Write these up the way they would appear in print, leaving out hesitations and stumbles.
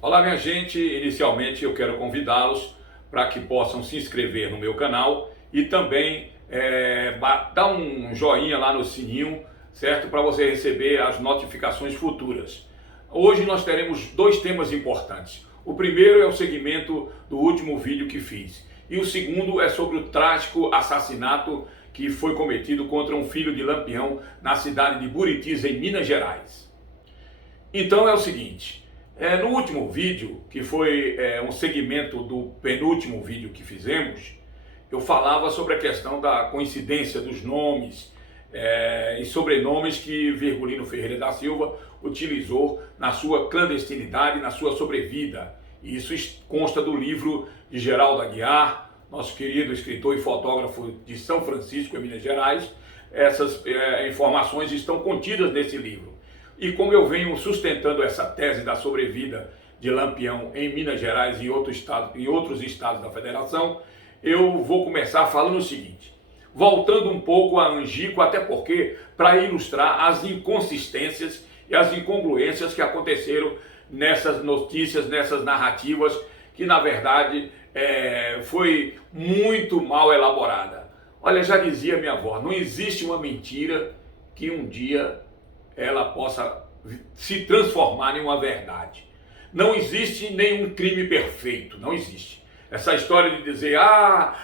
Olá, minha gente. Inicialmente eu quero convidá-los para que possam se inscrever no meu canal e também dar um joinha lá no sininho, certo? Para você receber as notificações futuras. Hoje nós teremos dois temas importantes. O primeiro é o segmento do último vídeo que fiz e o segundo é sobre o trágico assassinato que foi cometido contra um filho de Lampião na cidade de Buritis, em Minas Gerais. Então é o seguinte. No último vídeo, que foi um segmento do penúltimo vídeo que fizemos, eu falava sobre a questão da coincidência dos nomes e sobrenomes que Virgulino Ferreira da Silva utilizou na sua clandestinidade, na sua sobrevida. E isso consta do livro de Geraldo Aguiar, nosso querido escritor e fotógrafo de São Francisco, em Minas Gerais. Essas informações estão contidas nesse livro. E como eu venho sustentando essa tese da sobrevida de Lampião em Minas Gerais e em outros estados da federação, eu vou começar falando o seguinte, voltando um pouco a Angico, até porque para ilustrar as inconsistências e as incongruências que aconteceram nessas notícias, nessas narrativas, que na verdade foi muito mal elaborada. Olha, já dizia minha avó, não existe uma mentira que um dia ela possa se transformar em uma verdade. Não existe nenhum crime perfeito, não existe. Essa história de dizer,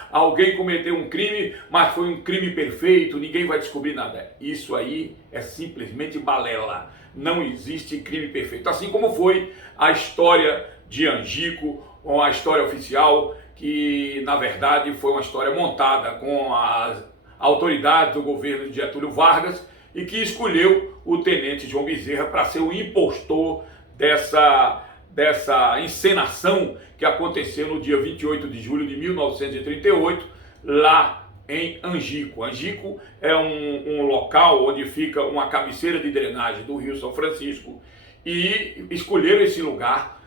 alguém cometeu um crime, mas foi um crime perfeito, ninguém vai descobrir nada. Isso aí é simplesmente balela. Não existe crime perfeito. Assim como foi a história de Angico, ou a história oficial, que na verdade foi uma história montada com as autoridades do governo de Getúlio Vargas, e que escolheu o tenente João Bezerra para ser o impostor dessa encenação que aconteceu no dia 28 de julho de 1938, lá em Angico. Angico é um local onde fica uma cabeceira de drenagem do Rio São Francisco, e escolheram esse lugar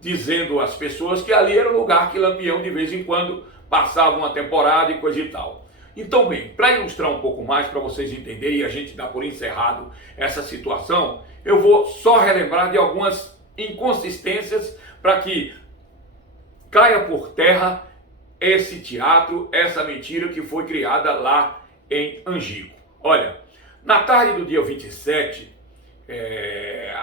dizendo às pessoas que ali era o lugar que Lampião de vez em quando passava uma temporada e coisa e tal. Então, bem, para ilustrar um pouco mais, para vocês entenderem e a gente dar por encerrado essa situação, eu vou só relembrar de algumas inconsistências para que caia por terra esse teatro, essa mentira que foi criada lá em Angico. Olha, na tarde do dia 27,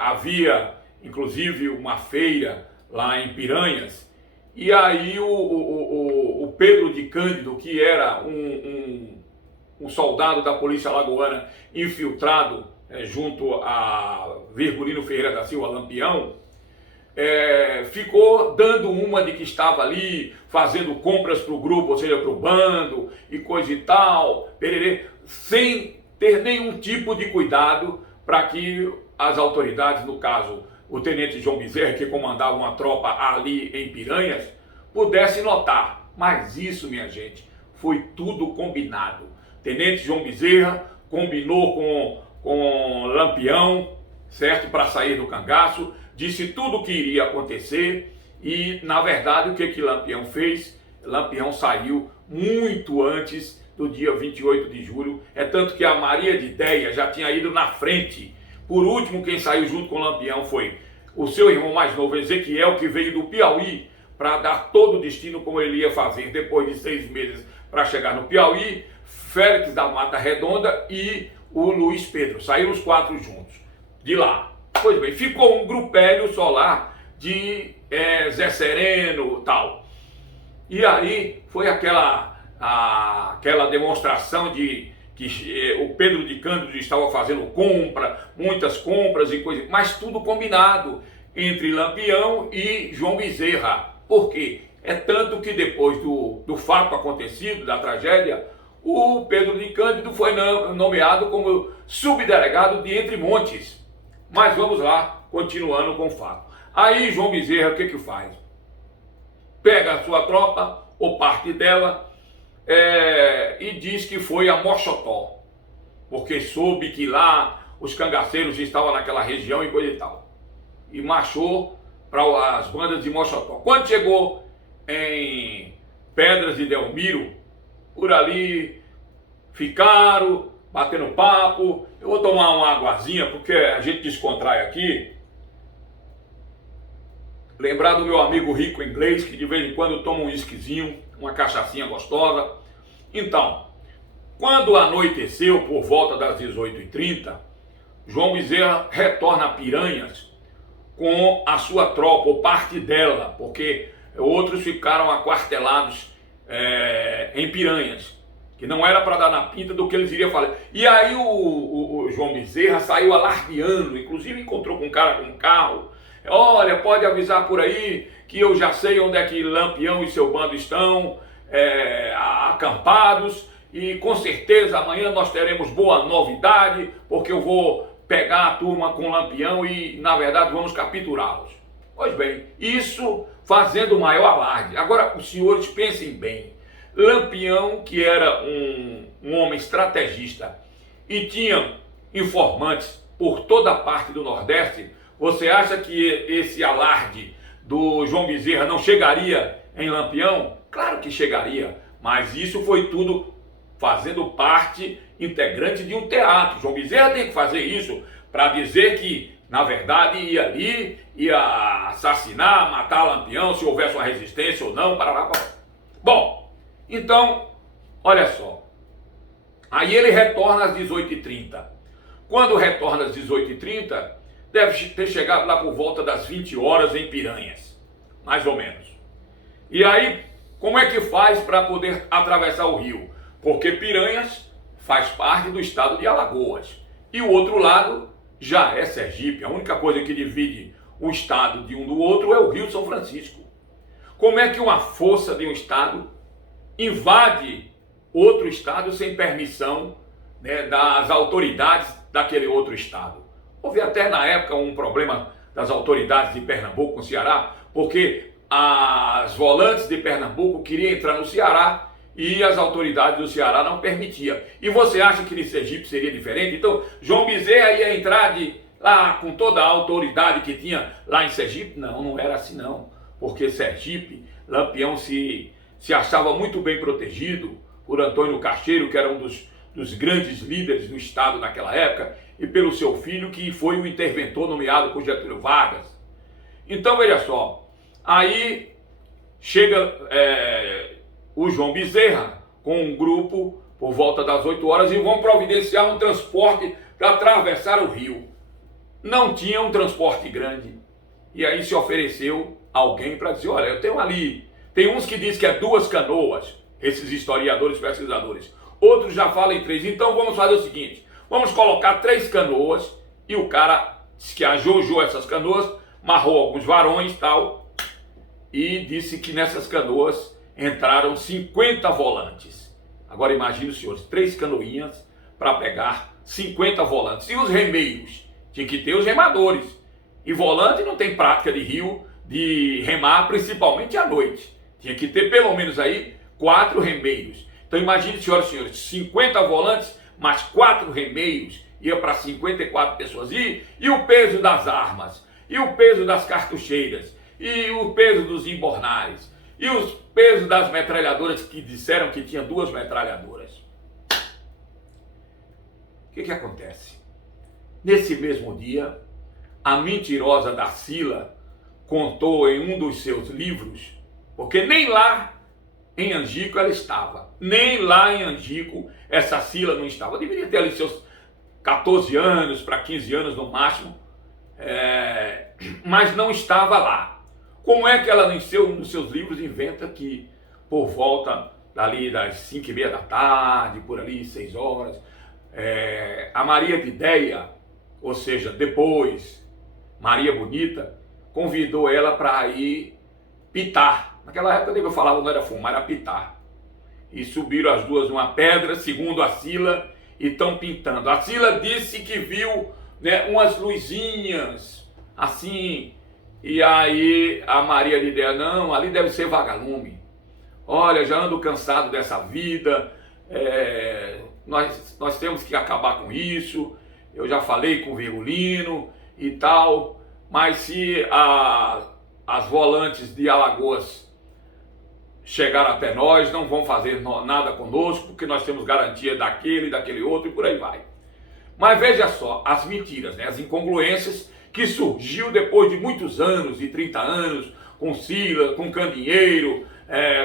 havia inclusive uma feira lá em Piranhas, e aí o Pedro de Cândido, que era um soldado da Polícia Alagoana infiltrado junto a Virgulino Ferreira da Silva Lampião, ficou dando uma de que estava ali fazendo compras para o grupo, ou seja, para o bando e coisa e tal, pererê, sem ter nenhum tipo de cuidado para que as autoridades, no caso o tenente João Bezerra, que comandava uma tropa ali em Piranhas, pudesse notar. Mas isso, minha gente, foi tudo combinado. Tenente João Bezerra combinou com Lampião, certo, para sair do cangaço, disse tudo o que iria acontecer e, na verdade, o que Lampião fez? Lampião saiu muito antes do dia 28 de julho, tanto que a Maria de Déia já tinha ido na frente. Por último, quem saiu junto com o Lampião foi o seu irmão mais novo, Ezequiel, que veio do Piauí para dar todo o destino como ele ia fazer depois de 6 meses para chegar no Piauí, Félix da Mata Redonda e o Luiz Pedro. Saíram os 4 juntos de lá. Pois bem, ficou um grupélio só lá de Zé Sereno e tal. E aí foi aquela demonstração de que o Pedro de Cândido estava fazendo muitas compras e coisas, mas tudo combinado entre Lampião e João Bezerra. Por quê? Tanto que depois do fato acontecido, da tragédia, o Pedro de Cândido foi nomeado como subdelegado de Entre Montes. Mas vamos lá, continuando com o fato. Aí João Bezerra, o que faz? Pega a sua tropa, ou parte dela, e diz que foi a Moxotó, porque soube que lá os cangaceiros estavam naquela região e coisa e tal. E marchou para as bandas de Moxotó. Quando chegou em Pedras de Delmiro, por ali ficaram batendo papo. Eu vou tomar uma aguazinha porque a gente descontrai aqui. lembrar do meu amigo rico inglês, que de vez em quando toma um whiskyzinho, uma cachaçinha gostosa. Então, quando anoiteceu, por volta das 18h30, João Bezerra retorna a Piranhas com a sua tropa, ou parte dela, porque outros ficaram aquartelados em Piranhas, que não era para dar na pinta do que eles iriam fazer. E aí o João Bezerra saiu alardeando, inclusive encontrou com um cara com um carro. Olha, pode avisar por aí que eu já sei onde é que Lampião e seu bando estão acampados, e com certeza amanhã nós teremos boa novidade, porque eu vou pegar a turma com Lampião e, na verdade, vamos capturá-los. Pois bem, isso fazendo o maior alarde. Agora, os senhores pensem bem. Lampião, que era um homem estrategista e tinha informantes por toda a parte do Nordeste, você acha que esse alarde do João Bezerra não chegaria em Lampião? Claro que chegaria, mas isso foi tudo fazendo parte integrante de um teatro. João Bezerra tem que fazer isso para dizer que, na verdade, ia ali, ia assassinar, matar Lampião, se houvesse uma resistência ou não. Bom, então, olha só. Aí ele retorna às 18h30. Quando retorna às 18h30, deve ter chegado lá por volta das 20 horas em Piranhas, mais ou menos. E aí, como é que faz para poder atravessar o rio? Porque Piranhas faz parte do estado de Alagoas. E o outro lado já é Sergipe. A única coisa que divide o estado de um do outro é o Rio São Francisco. Como é que uma força de um estado invade outro estado sem permissão, né, das autoridades daquele outro estado? Houve até na época um problema das autoridades de Pernambuco com o Ceará, porque as volantes de Pernambuco queriam entrar no Ceará e as autoridades do Ceará não permitiam. E você acha que em Sergipe seria diferente? Então, João Bezerra ia entrar lá com toda a autoridade que tinha lá em Sergipe? Não, não era assim não. Porque Sergipe, Lampião se achava muito bem protegido por Antônio Cacheiro, que era um dos grandes líderes do estado naquela época, e pelo seu filho, que foi o interventor nomeado por Getúlio Vargas. Então, veja só, aí chega o João Bezerra com um grupo por volta das 8 horas e vão providenciar um transporte para atravessar o rio. Não tinha um transporte grande. E aí se ofereceu alguém para dizer, olha, eu tenho ali, tem uns que dizem que é 2 canoas, esses historiadores, pesquisadores. Outros já falam em 3. Então vamos fazer o seguinte, vamos colocar 3 canoas, e o cara disse que ajojou essas canoas, marrou alguns varões e tal, e disse que nessas canoas entraram 50 volantes. Agora imagine os senhores, 3 canoinhas para pegar 50 volantes. E os remeiros? Tinha que ter os remadores. E volante não tem prática de rio, de remar, principalmente à noite. Tinha que ter pelo menos aí 4 remeiros. Então imagine, senhoras e senhores, 50 volantes mais 4 remeiros, ia para 54 pessoas. E o peso das armas, e o peso das cartucheiras, e o peso dos embornais, e os pesos das metralhadoras, que disseram que tinha 2 metralhadoras. O que acontece? Nesse mesmo dia, a mentirosa Darcila contou em um dos seus livros, porque nem lá em Angico ela estava, nem lá em Angico essa Cila não estava. Deveria ter ali seus 14 anos para 15 anos no máximo, mas não estava lá. Como é que ela, nos seus livros, inventa que por volta dali das 5h30 da tarde, por ali 6 horas, a Maria de Ideia, ou seja, depois Maria Bonita, convidou ela para ir pitar. Naquela época eu falava, não era fumar, era pitar. E subiram as duas numa pedra, segundo a Cila, e estão pintando. A Cila disse que viu, né, umas luzinhas assim. E aí a Maria de Ideia, não, ali deve ser vagalume. Olha, já ando cansado dessa vida, nós temos que acabar com isso. Eu já falei com o Virgulino e tal, mas se as volantes de Alagoas chegaram até nós, não vão fazer nada conosco, porque nós temos garantia daquele outro e por aí vai. Mas veja só, as mentiras, né, as incongruências que surgiu depois de muitos anos, de 30 anos, com Silas, com Candinheiro,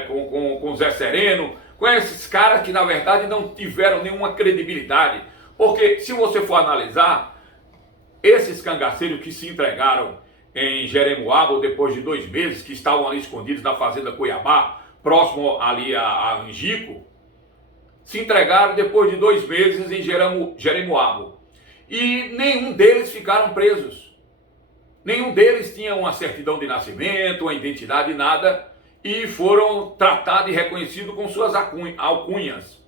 com Zé Sereno, com esses caras que na verdade não tiveram nenhuma credibilidade. Porque se você for analisar, esses cangaceiros que se entregaram em Jeremoabo depois de 2 meses, que estavam ali escondidos na fazenda Cuiabá, próximo ali a Angico, se entregaram depois de 2 meses em Jeremoabo. E nenhum deles ficaram presos. Nenhum deles tinha uma certidão de nascimento, uma identidade, nada, e foram tratados e reconhecidos com suas alcunhas.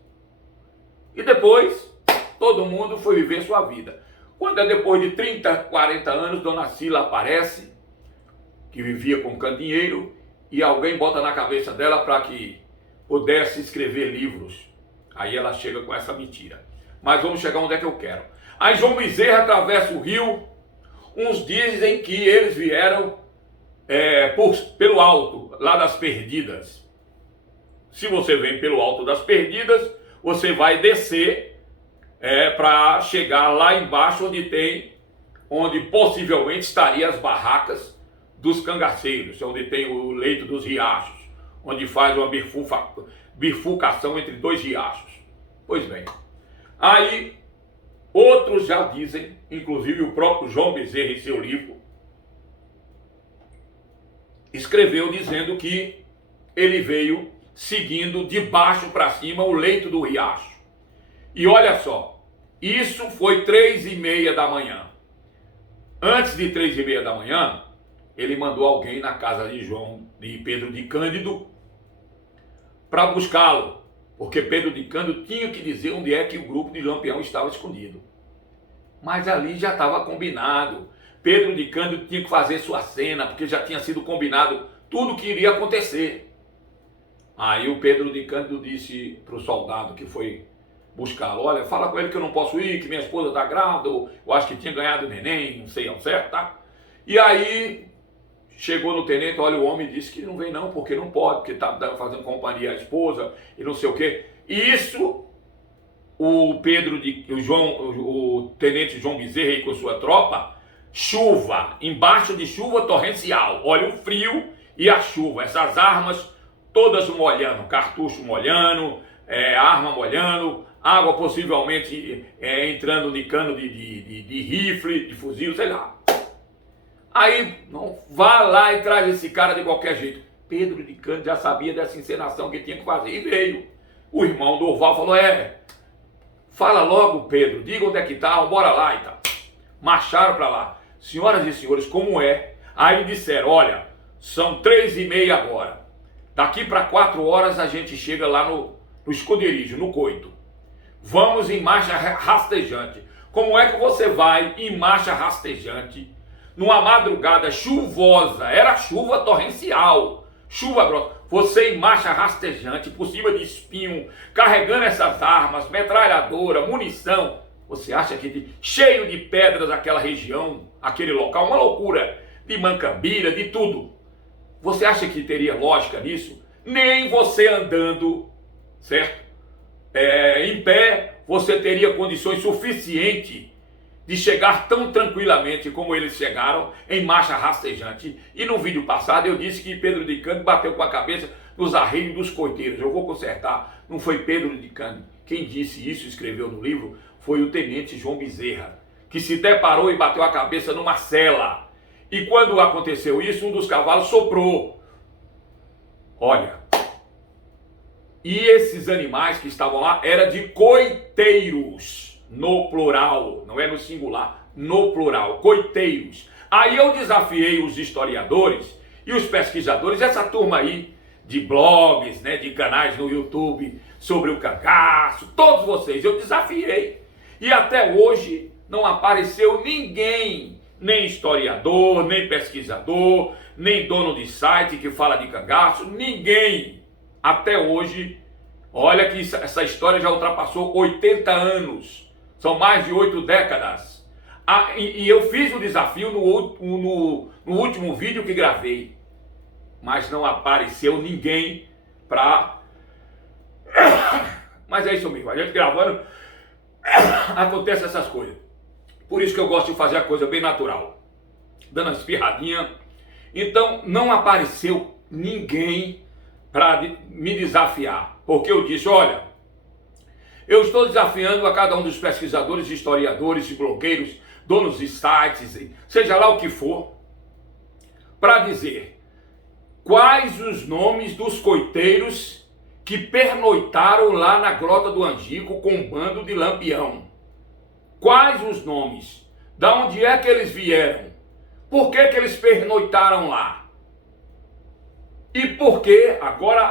E depois, todo mundo foi viver sua vida. Quando é depois de 30, 40 anos, Dona Cila aparece, que vivia com Candinheiro, e alguém bota na cabeça dela para que pudesse escrever livros. Aí ela chega com essa mentira. Mas vamos chegar onde é que eu quero. Aí João Bezerra atravessa o rio. Uns dizem que eles vieram pelo alto, lá das Perdidas. Se você vem pelo alto das Perdidas, você vai descer para chegar lá embaixo onde possivelmente estariam as barracas dos cangaceiros, onde tem o leito dos riachos, onde faz uma bifurcação entre 2 riachos. Pois bem, aí outros já dizem, inclusive o próprio João Bezerra em seu livro, escreveu dizendo que ele veio seguindo de baixo para cima o leito do riacho. E olha só, isso foi 3h30 da manhã. Antes de 3h30 da manhã, ele mandou alguém na casa de Pedro de Cândido para buscá-lo, porque Pedro de Cândido tinha que dizer onde é que o grupo de Lampião estava escondido. Mas ali já estava combinado. Pedro de Cândido tinha que fazer sua cena, porque já tinha sido combinado tudo o que iria acontecer. Aí o Pedro de Cândido disse para o soldado que foi buscá-lo: olha, fala com ele que eu não posso ir, que minha esposa está grávida, eu acho que tinha ganhado neném, não sei ao certo, tá? E aí chegou no tenente: olha, o homem disse que não vem não, porque não pode, porque está fazendo companhia à esposa e não sei o quê. E isso, o tenente João Bezerra e com sua tropa, chuva, embaixo de chuva torrencial, olha o frio e a chuva, essas armas todas molhando, cartucho molhando, arma molhando, água possivelmente entrando de cano de rifle, de fuzil, sei lá. Aí, não, vá lá e traz esse cara de qualquer jeito. Pedro de Cândido já sabia dessa encenação que tinha que fazer e veio. O irmão Durval falou: fala logo, Pedro, diga onde é que tá, bora lá e tal. Marcharam para lá. Senhoras e senhores, como é? Aí disseram: olha, são 3h30 agora. Daqui para 4 horas a gente chega lá no esconderijo, no coito. Vamos em marcha rastejante. Como é que você vai em marcha rastejante numa madrugada chuvosa? Era chuva torrencial, chuva grossa. Você em marcha rastejante, por cima de espinho, carregando essas armas, metralhadora, munição. Você acha que cheio de pedras aquela região, aquele local, uma loucura, de Mancambira, de tudo. Você acha que teria lógica nisso? Nem você andando, certo? Em pé, você teria condições suficientes de chegar tão tranquilamente como eles chegaram, em marcha rastejante. E no vídeo passado eu disse que Pedro de Cândido bateu com a cabeça nos arreios dos coiteiros. Eu vou consertar, não foi Pedro de Cândido. Quem disse isso, escreveu no livro, foi o tenente João Bezerra, que se deparou e bateu a cabeça numa cela. E quando aconteceu isso, um dos cavalos soprou. Olha, e esses animais que estavam lá eram de coiteiros, no plural, não é no singular, no plural, coiteiros. Aí eu desafiei os historiadores e os pesquisadores, essa turma aí de blogs, né, de canais no YouTube sobre o cangaço, todos vocês, eu desafiei. E até hoje não apareceu ninguém, nem historiador, nem pesquisador, nem dono de site que fala de cangaço, ninguém. Até hoje, olha que essa história já ultrapassou 80 anos, são mais de 8 décadas. E eu fiz o desafio no último vídeo que gravei, mas não apareceu ninguém para... Mas é isso mesmo, a gente gravando, acontece essas coisas. Por isso que eu gosto de fazer a coisa bem natural. dando uma espirradinha. Então não apareceu ninguém para me desafiar, porque eu disse, olha, eu estou desafiando a cada um dos pesquisadores, historiadores, blogueiros, donos de sites, seja lá o que for, para dizer quais os nomes dos coiteiros que pernoitaram lá na Grota do Angico com um bando de Lampião. Quais os nomes? Da onde é que eles vieram? Por que que eles pernoitaram lá? E por que, agora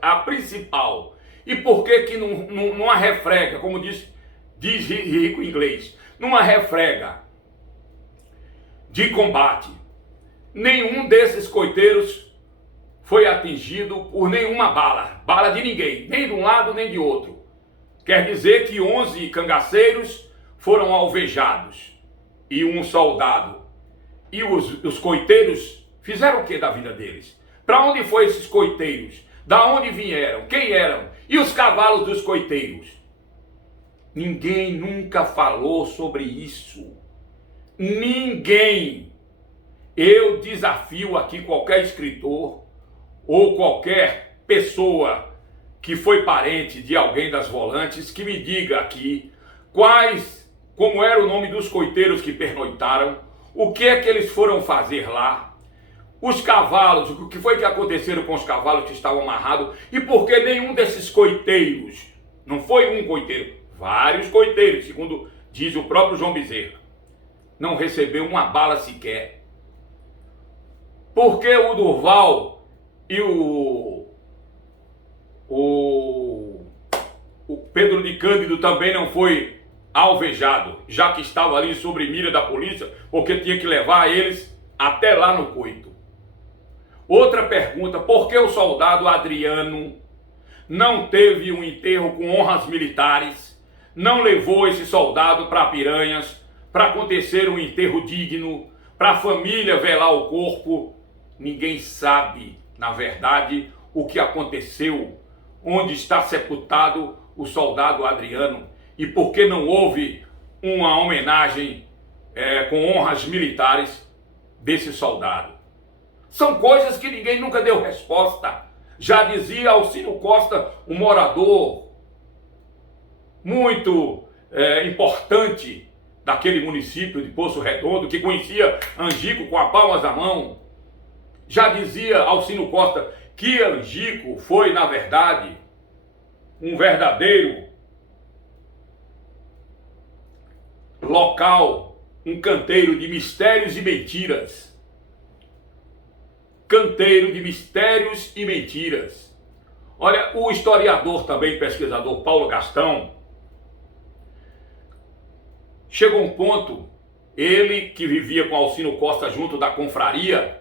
a principal, e por que que numa refrega, como diz rico inglês, numa refrega de combate, nenhum desses coiteiros foi atingido por nenhuma bala de ninguém, nem de um lado nem de outro. Quer dizer que 11 cangaceiros foram alvejados e um soldado. E os coiteiros fizeram o que da vida deles? Para onde foram esses coiteiros? Da onde vieram? Quem eram? E os cavalos dos coiteiros? Ninguém nunca falou sobre isso. Ninguém. Eu desafio aqui qualquer escritor ou qualquer pessoa que foi parente de alguém das volantes que me diga aqui como era o nome dos coiteiros que pernoitaram, o que é que eles foram fazer lá, os cavalos, o que foi que aconteceram com os cavalos que estavam amarrados e por que nenhum desses coiteiros, não foi um coiteiro, vários coiteiros, segundo diz o próprio João Bezerra, não recebeu uma bala sequer. Por que o Durval e o Pedro de Cândido também não foi alvejado, já que estava ali sob mira da polícia, porque tinha que levar eles até lá no coito? Outra pergunta, por que o soldado Adriano não teve um enterro com honras militares, não levou esse soldado para Piranhas, para acontecer um enterro digno, para a família velar o corpo? Ninguém sabe, na verdade, o que aconteceu, onde está sepultado o soldado Adriano e por que não houve uma homenagem com honras militares desse soldado. São coisas que ninguém nunca deu resposta. Já dizia Alcino Costa, um morador muito importante daquele município de Poço Redondo, que conhecia Angico com a palma da mão. Já dizia Alcino Costa que Angico foi, na verdade, um verdadeiro local, um canteiro de mistérios e mentiras. Canteiro de mistérios e mentiras. Olha, o historiador também, pesquisador Paulo Gastão, chegou a um ponto, ele que vivia com Alcino Costa junto da confraria,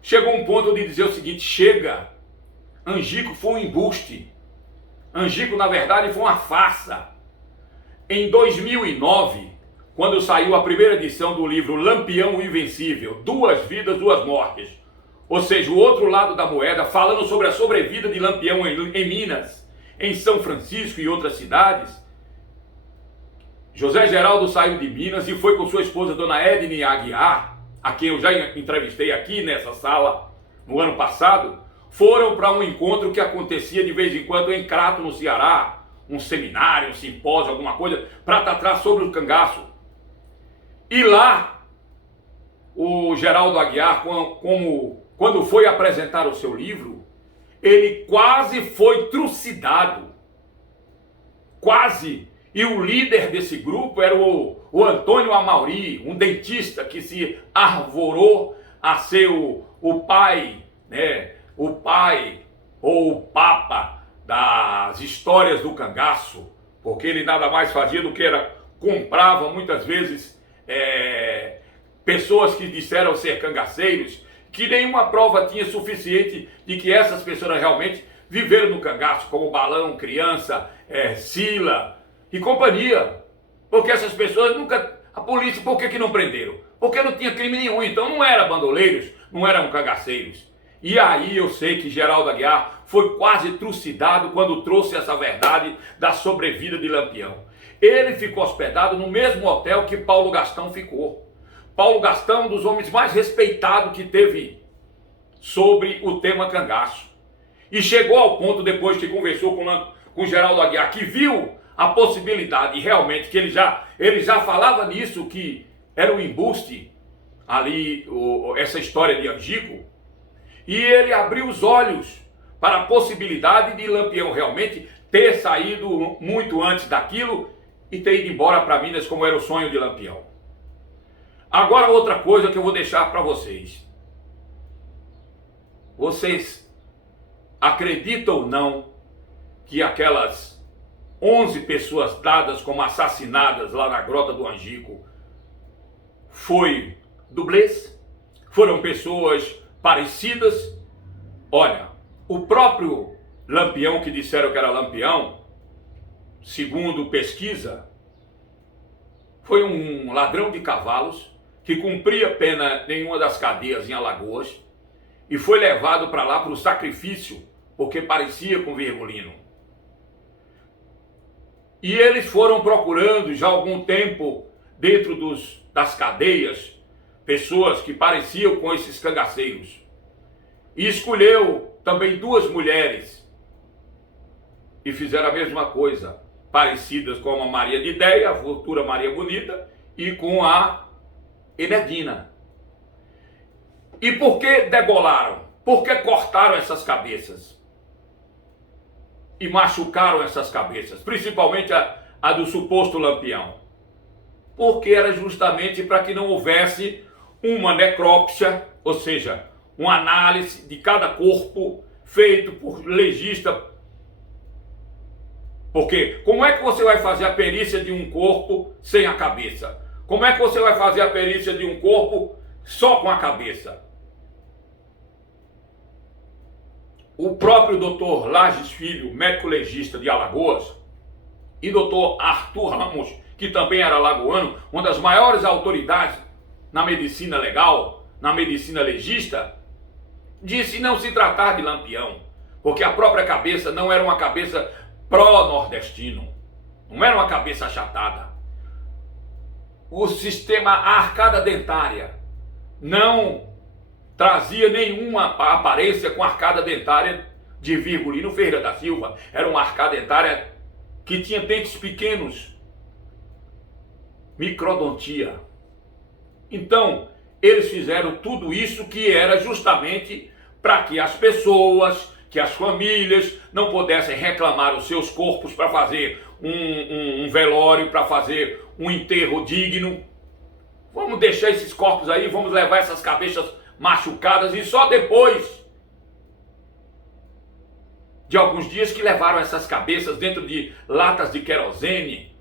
chegou a um ponto de dizer o seguinte: chega, Angico foi um embuste, Angico na verdade foi uma farsa. Em 2009, quando saiu a primeira edição do livro Lampião o Invencível, 2 vidas, 2 mortes, ou seja, o outro lado da moeda, falando sobre a sobrevida de Lampião em Minas, em São Francisco e outras cidades, José Geraldo saiu de Minas e foi com sua esposa, dona Edne Aguiar, a quem eu já entrevistei aqui nessa sala no ano passado, foram para um encontro que acontecia de vez em quando em Crato, no Ceará, um seminário, um simpósio, alguma coisa, para tratar sobre o cangaço. E lá, o Geraldo Aguiar, quando foi apresentar o seu livro, ele quase foi trucidado. Quase. E o líder desse grupo era o Antônio Amauri, um dentista que se arvorou a ser o pai, né? O pai ou o papa das histórias do cangaço, porque ele nada mais fazia do que comprava muitas vezes pessoas que disseram ser cangaceiros, que nenhuma prova tinha suficiente de que essas pessoas realmente viveram no cangaço, como Balão, Criança, Sila e companhia. Porque essas pessoas nunca... A polícia, por que não prenderam? Porque não tinha crime nenhum, então não eram bandoleiros, não eram cangaceiros. E aí eu sei que Geraldo Aguiar foi quase trucidado quando trouxe essa verdade da sobrevida de Lampião. Ele ficou hospedado no mesmo hotel que Paulo Gastão ficou. Paulo Gastão, um dos homens mais respeitados que teve sobre o tema cangaço. E chegou ao ponto, depois que conversou com Geraldo Aguiar, que viu a possibilidade, realmente, que ele já falava nisso, que era um embuste, ali, essa história de Angico, e ele abriu os olhos para a possibilidade de Lampião realmente ter saído muito antes daquilo e ter ido embora para Minas, como era o sonho de Lampião. Agora, outra coisa que eu vou deixar para vocês. Vocês acreditam ou não que aquelas 11 pessoas dadas como assassinadas lá na Grota do Angico foi dublês? Foram pessoas parecidas? Olha, o próprio Lampião, que disseram que era Lampião, segundo pesquisa, foi um ladrão de cavalos que cumpria pena em uma das cadeias em Alagoas e foi levado para lá para o sacrifício, porque parecia com Virgulino. E eles foram procurando já há algum tempo, dentro das cadeias, pessoas que pareciam com esses cangaceiros. E escolheu também 2 mulheres e fizeram a mesma coisa, parecidas com a Maria de Ideia, a futura Maria Bonita, e com a Enedina. E por que degolaram? Por que cortaram essas cabeças? E machucaram essas cabeças, principalmente a do suposto Lampião? Porque era justamente para que não houvesse uma necrópsia, ou seja, uma análise de cada corpo feito por legista. Porque como é que você vai fazer a perícia de um corpo sem a cabeça? Como é que você vai fazer a perícia de um corpo só com a cabeça? O próprio doutor Lages Filho, médico legista de Alagoas, e doutor Arthur Ramos, que também era alagoano, uma das maiores autoridades na medicina legal, na medicina legista, disse não se tratar de Lampião, porque a própria cabeça não era uma cabeça pró-nordestino, não era uma cabeça achatada. O sistema, a arcada dentária, não trazia nenhuma aparência com a arcada dentária de Virgulino Ferreira da Silva. Era uma arcada dentária que tinha dentes pequenos, microdontia. Então, eles fizeram tudo isso que era justamente para que as pessoas, que as famílias não pudessem reclamar os seus corpos para fazer um velório, para fazer um enterro digno. Vamos deixar esses corpos aí, vamos levar essas cabeças machucadas e só depois de alguns dias que levaram essas cabeças dentro de latas de querosene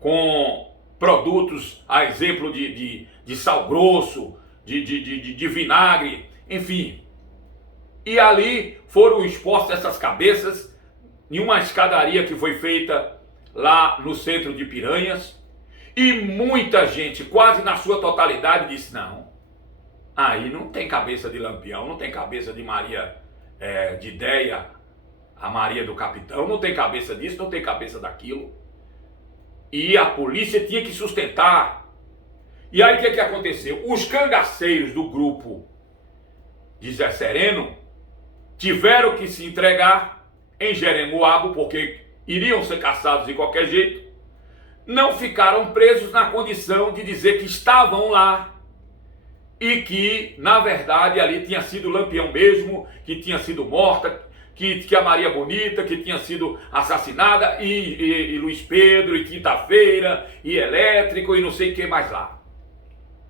com produtos, a exemplo de sal grosso, de vinagre, enfim. E ali foram expostas essas cabeças em uma escadaria que foi feita lá no centro de Piranhas. E muita gente, quase na sua totalidade, disse: não, aí não tem cabeça de Lampião, não tem cabeça de Maria de Ideia, a Maria do Capitão, não tem cabeça disso, não tem cabeça daquilo. E a polícia tinha que sustentar. E aí o que aconteceu? Os cangaceiros do grupo de Zé Sereno tiveram que se entregar em Jeremoabo, porque iriam ser caçados de qualquer jeito. Não ficaram presos na condição de dizer que estavam lá e que, na verdade, ali tinha sido Lampião mesmo, que tinha sido morta, que a Maria Bonita, que tinha sido assassinada, e Luiz Pedro, e Quinta-feira, e Elétrico, e não sei o que mais lá.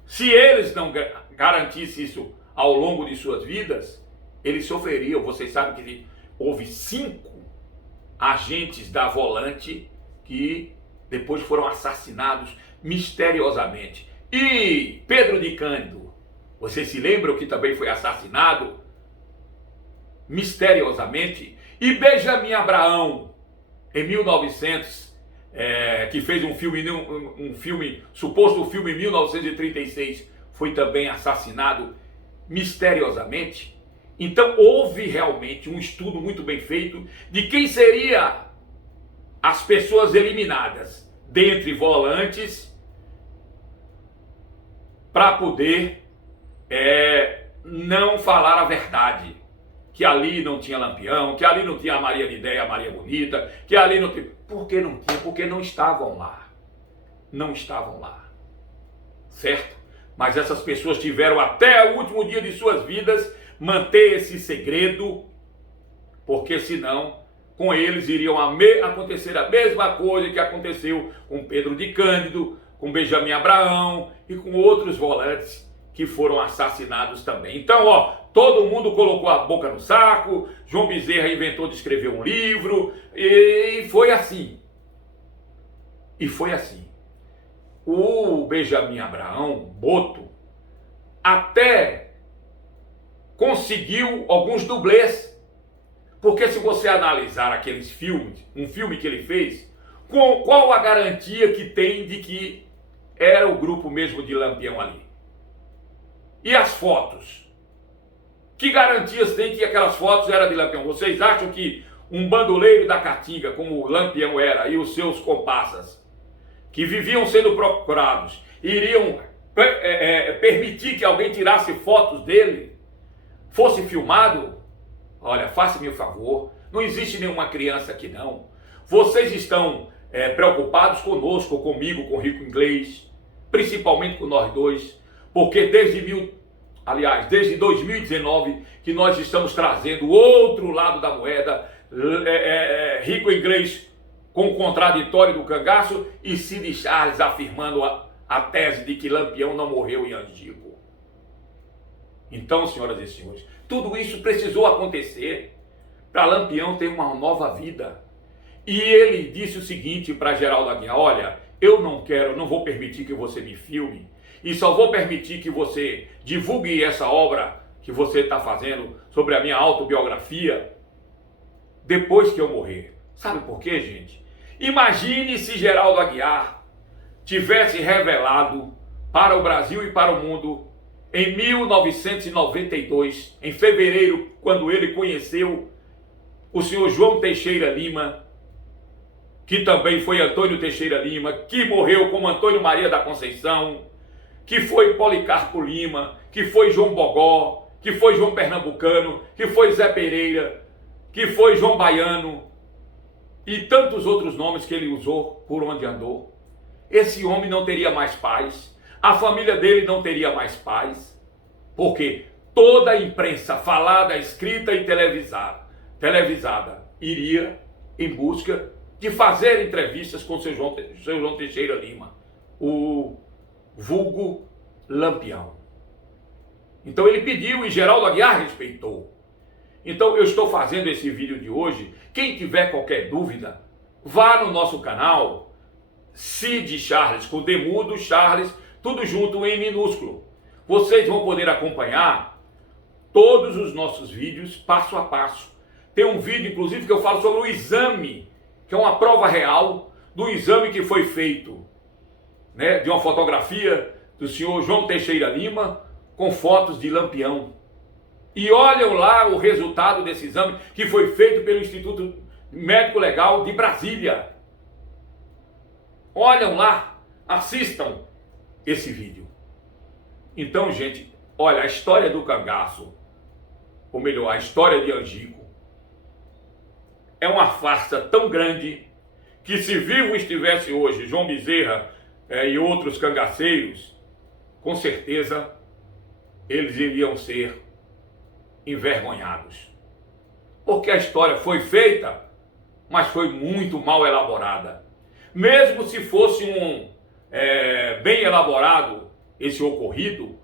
Se eles não garantissem isso ao longo de suas vidas, eles sofreriam. Vocês sabem que houve 5 agentes da Volante que depois foram assassinados misteriosamente. E Pedro de Cândido, vocês se lembram que também foi assassinado misteriosamente? E Benjamin Abraão, em 1900, que fez um filme, suposto filme em 1936, foi também assassinado misteriosamente. Então houve realmente um estudo muito bem feito de quem seria as pessoas eliminadas dentre Volantes para poder não falar a verdade. Que ali não tinha Lampião, que ali não tinha a Maria de Ideia, a Maria Bonita, que ali não tinha... Por que não tinha? Porque não estavam lá. Não estavam lá. Certo? Mas essas pessoas tiveram até o último dia de suas vidas manter esse segredo, porque senão com eles iriam acontecer a mesma coisa que aconteceu com Pedro de Cândido, com Benjamin Abraão e com outros volantes que foram assassinados também. Então, ó, todo mundo colocou a boca no saco, João Bezerra inventou de escrever um livro, e foi assim. E foi assim. O Benjamin Abraão, Boto, até conseguiu alguns dublês. Porque se você analisar aqueles filmes, um filme que ele fez, qual a garantia que tem de que era o grupo mesmo de Lampião ali? E as fotos? Que garantias tem que aquelas fotos eram de Lampião? Vocês acham que um bandoleiro da Caatinga, como o Lampião era, e os seus comparsas, que viviam sendo procurados, iriam permitir que alguém tirasse fotos dele, fosse filmado? Olha, faça-me o favor, não existe nenhuma criança aqui não. Vocês estão preocupados conosco, comigo, com o Rico Inglês, principalmente com nós dois, porque desde 2019 que nós estamos trazendo o outro lado da moeda, Rico Inglês com o contraditório do cangaço e Cid Charles afirmando a tese de que Lampião não morreu em Angico. Então, senhoras e senhores, tudo isso precisou acontecer para Lampião ter uma nova vida. E ele disse o seguinte para Geraldo Aguiar: olha, eu não vou permitir que você me filme, e só vou permitir que você divulgue essa obra que você está fazendo sobre a minha autobiografia depois que eu morrer. Sabe por quê, gente? Imagine se Geraldo Aguiar tivesse revelado para o Brasil e para o mundo em 1992, em fevereiro, quando ele conheceu o senhor João Teixeira Lima, que também foi Antônio Teixeira Lima, que morreu como Antônio Maria da Conceição, que foi Policarpo Lima, que foi João Bogó, que foi João Pernambucano, que foi Zé Pereira, que foi João Baiano e tantos outros nomes que ele usou por onde andou. Esse homem não teria mais paz, a família dele não teria mais paz, porque toda a imprensa falada, escrita e televisada iria em busca de fazer entrevistas com seu João Teixeira Lima, o vulgo Lampião. Então ele pediu e Geraldo Aguiar respeitou. Então eu estou fazendo esse vídeo de hoje. Quem tiver qualquer dúvida, vá no nosso canal Cid Charles, com D mudo, Charles, tudo junto em minúsculo. Vocês vão poder acompanhar todos os nossos vídeos passo a passo. Tem um vídeo, inclusive, que eu falo sobre o exame, que é uma prova real do exame que foi feito, né, de uma fotografia do senhor João Teixeira Lima com fotos de Lampião. E olham lá o resultado desse exame que foi feito pelo Instituto Médico Legal de Brasília. Olham lá, assistam esse vídeo. Então, gente, olha, a história do cangaço, ou melhor, a história de Angico, é uma farsa tão grande que se vivo estivesse hoje João Bezerra e outros cangaceiros, com certeza eles iriam ser envergonhados. Porque a história foi feita, mas foi muito mal elaborada. Mesmo se fosse bem elaborado esse ocorrido,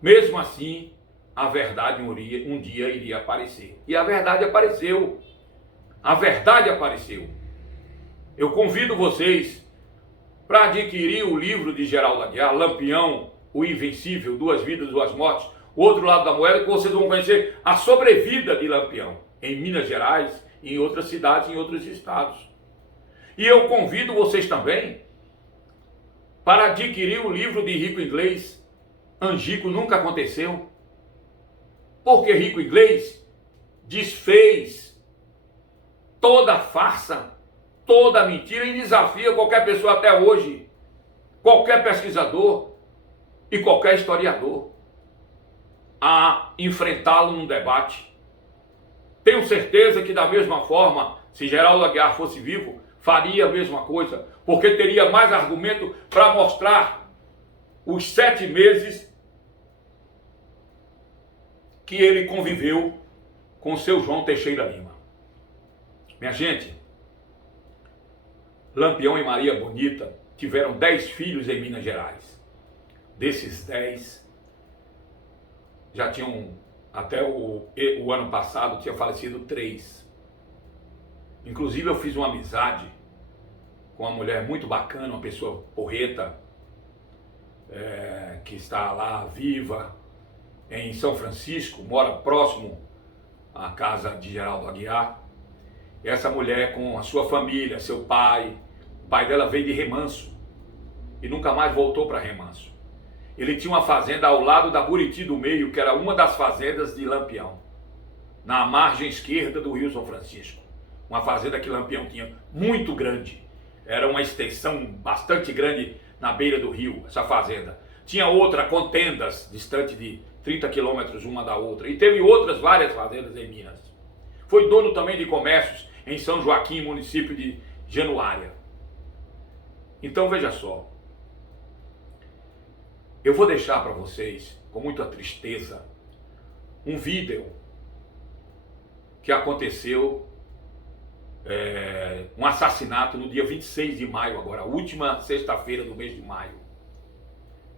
mesmo assim, a verdade um dia iria aparecer. E a verdade apareceu. A verdade apareceu. Eu convido vocês para adquirir o livro de Geraldo Aguiar, Lampião, o Invencível, Duas Vidas, Duas Mortes, o outro lado da moeda, que vocês vão conhecer a sobrevida de Lampião, em Minas Gerais, em outras cidades, em outros estados. E eu convido vocês também para adquirir o livro de Rico Inglês, Angico Nunca Aconteceu, porque Rico Inglês desfez toda a farsa, toda a mentira e desafia qualquer pessoa até hoje, qualquer pesquisador, e qualquer historiador a enfrentá-lo num debate. Tenho certeza que da mesma forma, se Geraldo Aguiar fosse vivo, faria a mesma coisa, porque teria mais argumento para mostrar os 7 meses que ele conviveu com o seu João Teixeira Lima. Minha gente, Lampião e Maria Bonita tiveram 10 filhos em Minas Gerais. Desses 10, já tinham, até o ano passado, tinha falecido 3. Inclusive eu fiz uma amizade com uma mulher muito bacana, uma pessoa porreta, que está lá viva em São Francisco, mora próximo à casa de Geraldo Aguiar. E essa mulher com a sua família, seu pai, o pai dela veio de Remanso e nunca mais voltou para Remanso. Ele tinha uma fazenda ao lado da Buriti do Meio, que era uma das fazendas de Lampião, na margem esquerda do Rio São Francisco. Uma fazenda que Lampião tinha muito grande. Era uma extensão bastante grande na beira do rio, essa fazenda. Tinha outra com tendas, distante de 30 quilômetros uma da outra. E teve outras várias fazendas em Minas. Foi dono também de comércios em São Joaquim, município de Januária. Então veja só. Eu vou deixar para vocês, com muita tristeza, um vídeo que aconteceu, um assassinato no dia 26 de maio, agora, a última sexta-feira do mês de maio,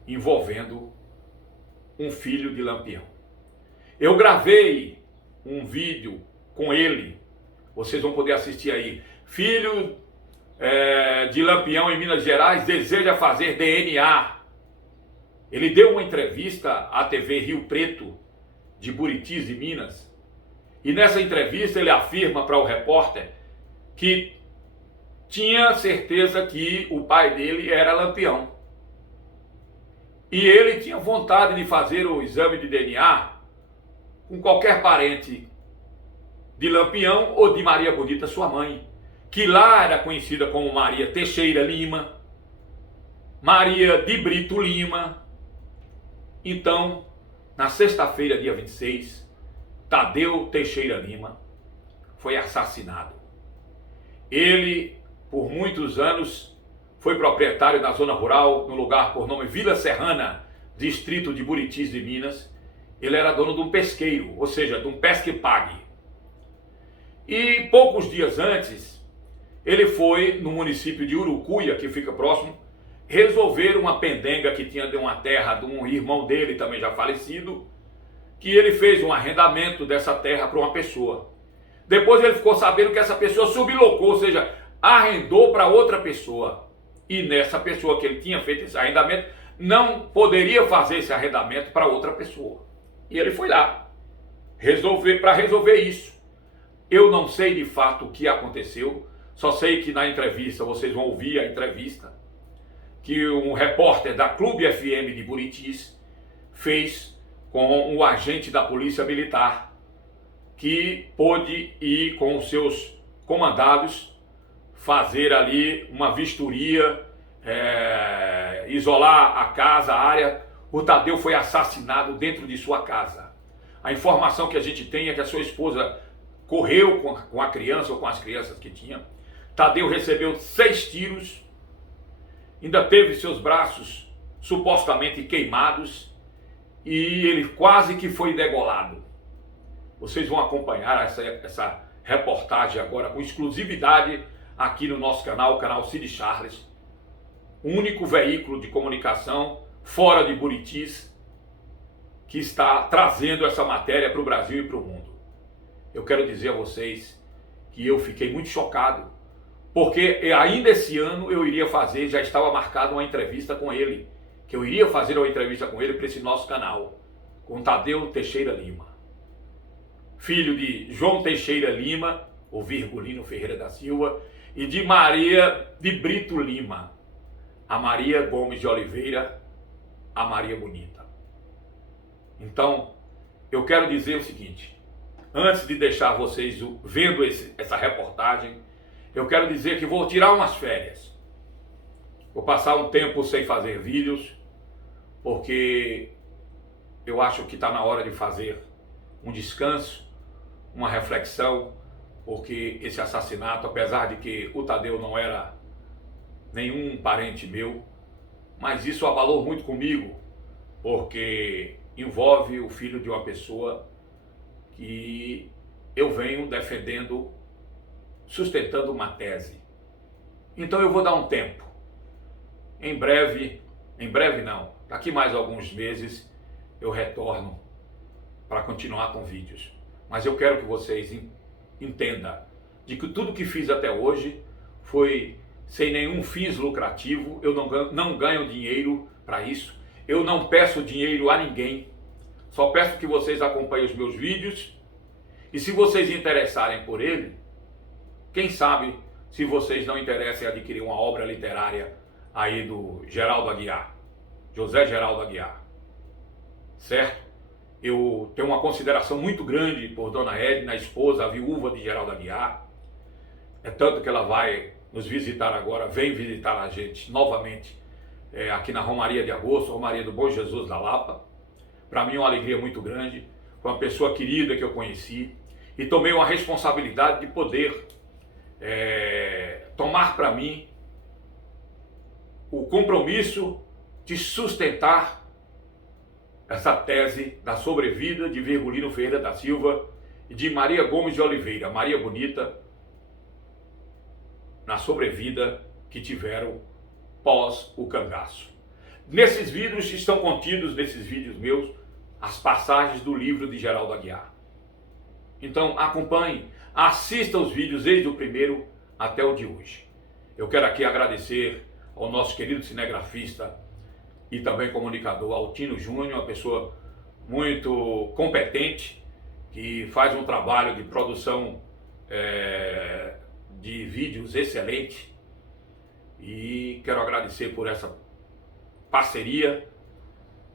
envolvendo um filho de Lampião. Eu gravei um vídeo com ele, vocês vão poder assistir aí. Filho de Lampião em Minas Gerais deseja fazer DNA. Ele deu uma entrevista à TV Rio Preto, de Buritis, de Minas, e nessa entrevista ele afirma para o repórter que tinha certeza que o pai dele era Lampião. E ele tinha vontade de fazer o exame de DNA com qualquer parente de Lampião ou de Maria Bonita, sua mãe, que lá era conhecida como Maria Teixeira Lima, Maria de Brito Lima. Então, na sexta-feira, dia 26, Tadeu Teixeira Lima foi assassinado. Ele, por muitos anos, foi proprietário da zona rural, no lugar por nome Vila Serrana, distrito de Buritis de Minas. Ele era dono de um pesqueiro, ou seja, de um pesque-pague. E poucos dias antes, ele foi no município de Urucuia, que fica próximo, resolver uma pendenga que tinha de uma terra de um irmão dele, também já falecido, que ele fez um arrendamento dessa terra para uma pessoa. Depois ele ficou sabendo que essa pessoa sublocou, ou seja, arrendou para outra pessoa. E nessa pessoa que ele tinha feito esse arrendamento, não poderia fazer esse arrendamento para outra pessoa. E ele foi lá para resolver isso. Eu não sei de fato o que aconteceu, só sei que na entrevista, vocês vão ouvir a entrevista, que um repórter da Clube FM de Buritis fez com um agente da Polícia Militar, que pôde ir com os seus comandados fazer ali uma vistoria, isolar a casa, a área. O Tadeu foi assassinado dentro de sua casa. A informação que a gente tem é que a sua esposa correu com a criança ou com as crianças que tinha. Tadeu recebeu 6 tiros, ainda teve seus braços supostamente queimados e ele quase que foi degolado. Vocês vão acompanhar essa reportagem agora com exclusividade aqui no nosso canal, o canal Cid Charles, o único veículo de comunicação fora de Buritis que está trazendo essa matéria para o Brasil e para o mundo. Eu quero dizer a vocês que eu fiquei muito chocado, porque ainda esse ano eu iria fazer, já estava marcada uma entrevista com ele, que eu iria fazer uma entrevista com ele para esse nosso canal, com Tadeu Teixeira Lima, filho de João Teixeira Lima, o Virgulino Ferreira da Silva, e de Maria de Brito Lima, a Maria Gomes de Oliveira, a Maria Bonita. Então, eu quero dizer o seguinte, antes de deixar vocês vendo essa reportagem, eu quero dizer que vou tirar umas férias. Vou passar um tempo sem fazer vídeos, porque eu acho que está na hora de fazer um descanso, uma reflexão, porque esse assassinato, apesar de que o Tadeu não era nenhum parente meu, mas isso abalou muito comigo, porque envolve o filho de uma pessoa que eu venho defendendo, sustentando uma tese. Então eu vou dar um tempo. Em breve não, daqui mais alguns meses eu retorno para continuar com vídeos. Mas eu quero que vocês entendam de que tudo que fiz até hoje foi sem nenhum fins lucrativo. Eu não ganho dinheiro para isso. Eu não peço dinheiro a ninguém. Só peço que vocês acompanhem os meus vídeos. E se vocês interessarem por ele, quem sabe se vocês não interessem em adquirir uma obra literária aí do Geraldo Aguiar, José Geraldo Aguiar, certo? Eu tenho uma consideração muito grande por Dona Edna, a esposa, a viúva de Geraldo Aguiar. É tanto que ela vai nos visitar agora, vem visitar a gente novamente aqui na Romaria de Agosto, Romaria do Bom Jesus da Lapa. Para mim é uma alegria muito grande, foi uma pessoa querida que eu conheci e tomei uma responsabilidade de poder tomar para mim o compromisso de sustentar essa tese da sobrevida de Virgulino Ferreira da Silva e de Maria Gomes de Oliveira, Maria Bonita, na sobrevida que tiveram pós o cangaço. Nesses vídeos estão contidos, nesses vídeos meus, as passagens do livro de Geraldo Aguiar. Então acompanhe, assista os vídeos desde o primeiro até o de hoje. Eu quero aqui agradecer ao nosso querido cinegrafista e também comunicador Altino Júnior, uma pessoa muito competente, que faz um trabalho de produção de vídeos excelente. E quero agradecer por essa parceria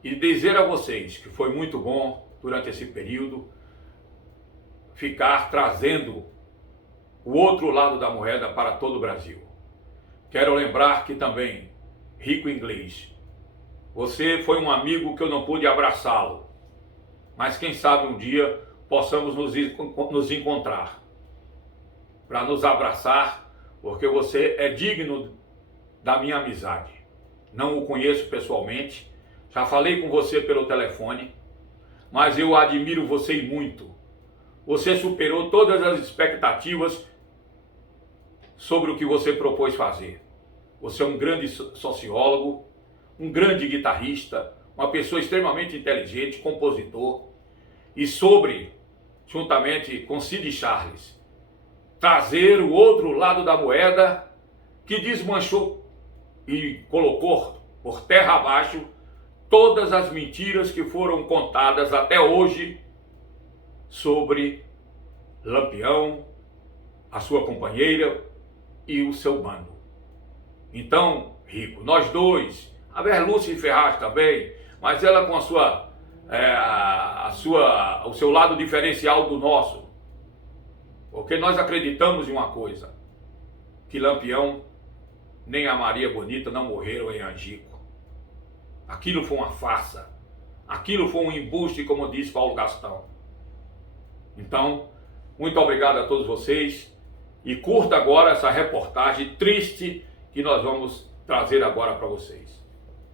e dizer a vocês que foi muito bom durante esse período ficar trazendo o outro lado da moeda para todo o Brasil. Quero lembrar que também, Rico Inglês, você foi um amigo que eu não pude abraçá-lo, mas quem sabe um dia possamos nos encontrar para nos abraçar, porque você é digno da minha amizade. Não o conheço pessoalmente, já falei com você pelo telefone, mas eu admiro você muito. Você superou todas as expectativas sobre o que você propôs fazer. Você é um grande sociólogo, um grande guitarrista, uma pessoa extremamente inteligente, compositor, e sobre, juntamente com Cid Charles, trazer o outro lado da moeda que desmanchou e colocou por terra abaixo todas as mentiras que foram contadas até hoje sobre Lampião, a sua companheira e o seu bando. Então, Rico, nós dois, a Verlúcia Ferraz também, mas ela com o seu lado diferencial do nosso, porque nós acreditamos em uma coisa, que Lampião nem a Maria Bonita não morreram em Angico. Aquilo foi uma farsa, aquilo foi um embuste, como diz Paulo Gastão. Então, muito obrigado a todos vocês e curta agora essa reportagem triste que nós vamos trazer agora para vocês.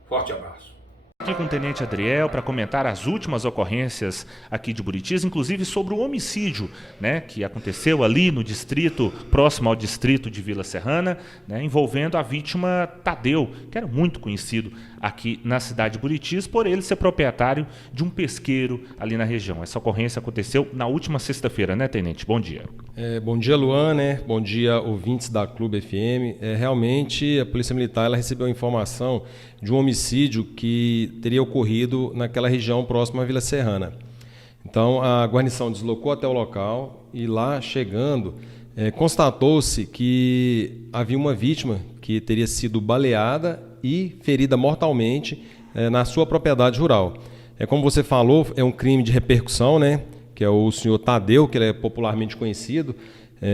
Forte abraço. Aqui com o Tenente Adriel para comentar as últimas ocorrências aqui de Buritis, inclusive sobre o homicídio, né, que aconteceu ali no distrito, próximo ao distrito de Vila Serrana, né, envolvendo a vítima Tadeu, que era muito conhecido aqui na cidade de Buritis, por ele ser proprietário de um pesqueiro ali na região. Essa ocorrência aconteceu na última sexta-feira, né, Tenente? Bom dia. Bom dia, Luan, né? Bom dia, ouvintes da Clube FM. Realmente, a Polícia Militar ela recebeu informação de um homicídio que teria ocorrido naquela região próxima à Vila Serrana. Então, a guarnição deslocou até o local e lá, chegando, constatou-se que havia uma vítima que teria sido baleada e ferida mortalmente na sua propriedade rural. Como você falou, é um crime de repercussão, né? Que é o senhor Tadeu, que ele é popularmente conhecido,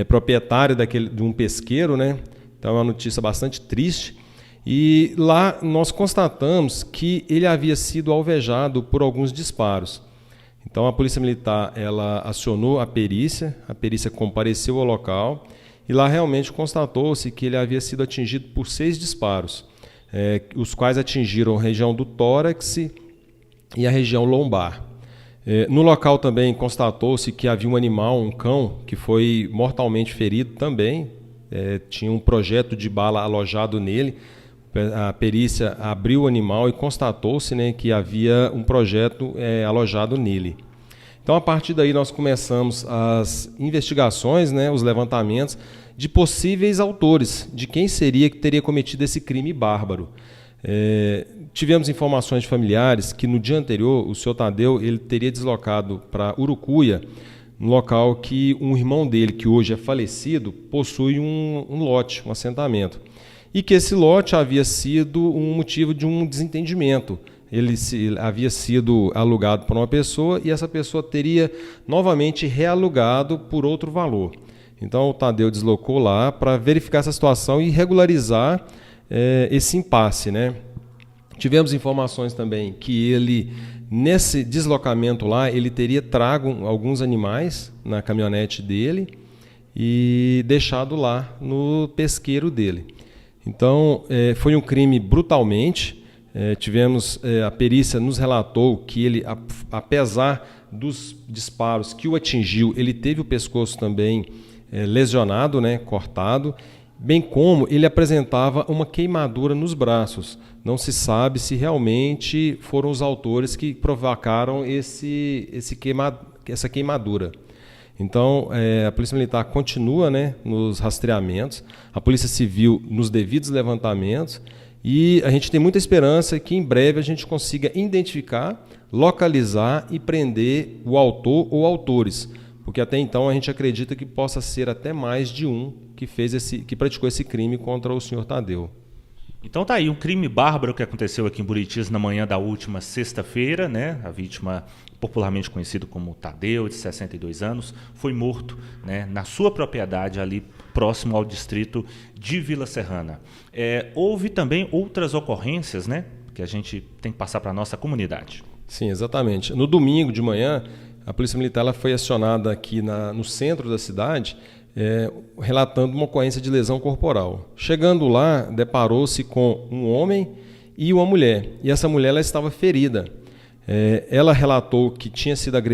proprietário de um pesqueiro, né? Então é uma notícia bastante triste. E lá nós constatamos que ele havia sido alvejado por alguns disparos. Então a Polícia Militar ela acionou a perícia compareceu ao local e lá realmente constatou-se que ele havia sido atingido por 6 disparos, os quais atingiram a região do tórax e a região lombar. No local também constatou-se que havia um animal, um cão, que foi mortalmente ferido também, tinha um projétil de bala alojado nele. A perícia abriu o animal e constatou-se, né, que havia um projétil alojado nele. Então, a partir daí, nós começamos as investigações, né, os levantamentos de possíveis autores, de quem seria que teria cometido esse crime bárbaro. Tivemos informações de familiares que no dia anterior o senhor Tadeu ele teria deslocado para Urucuia, no local que um irmão dele, que hoje é falecido, possui um lote, um assentamento. E que esse lote havia sido um motivo de um desentendimento. Ele havia sido alugado por uma pessoa e essa pessoa teria novamente realugado por outro valor. Então o Tadeu deslocou lá para verificar essa situação e regularizar esse impasse, né? Tivemos informações também que ele, nesse deslocamento lá, ele teria trago alguns animais na caminhonete dele e deixado lá no pesqueiro dele. Então, foi um crime brutalmente. A perícia nos relatou que ele, apesar dos disparos que o atingiu, ele teve o pescoço também lesionado, né, cortado, bem como ele apresentava uma queimadura nos braços. Não se sabe se realmente foram os autores que provocaram essa queimadura. Então, a Polícia Militar continua, né, nos rastreamentos, a Polícia Civil nos devidos levantamentos, e a gente tem muita esperança que em breve a gente consiga identificar, localizar e prender o autor ou autores, porque até então a gente acredita que possa ser até mais de um que praticou esse crime contra o senhor Tadeu. Então tá aí um crime bárbaro que aconteceu aqui em Buritis na manhã da última sexta-feira, né? A vítima, popularmente conhecido como Tadeu, de 62 anos, foi morto, né, na sua propriedade ali próximo ao distrito de Vila Serrana. Houve também outras ocorrências, né, que a gente tem que passar para a nossa comunidade. Sim, exatamente. No domingo de manhã, a Polícia Militar ela foi acionada aqui no centro da cidade, relatando uma ocorrência de lesão corporal. Chegando lá, deparou-se com um homem e uma mulher. E essa mulher ela estava ferida. Ela relatou que tinha sido agredida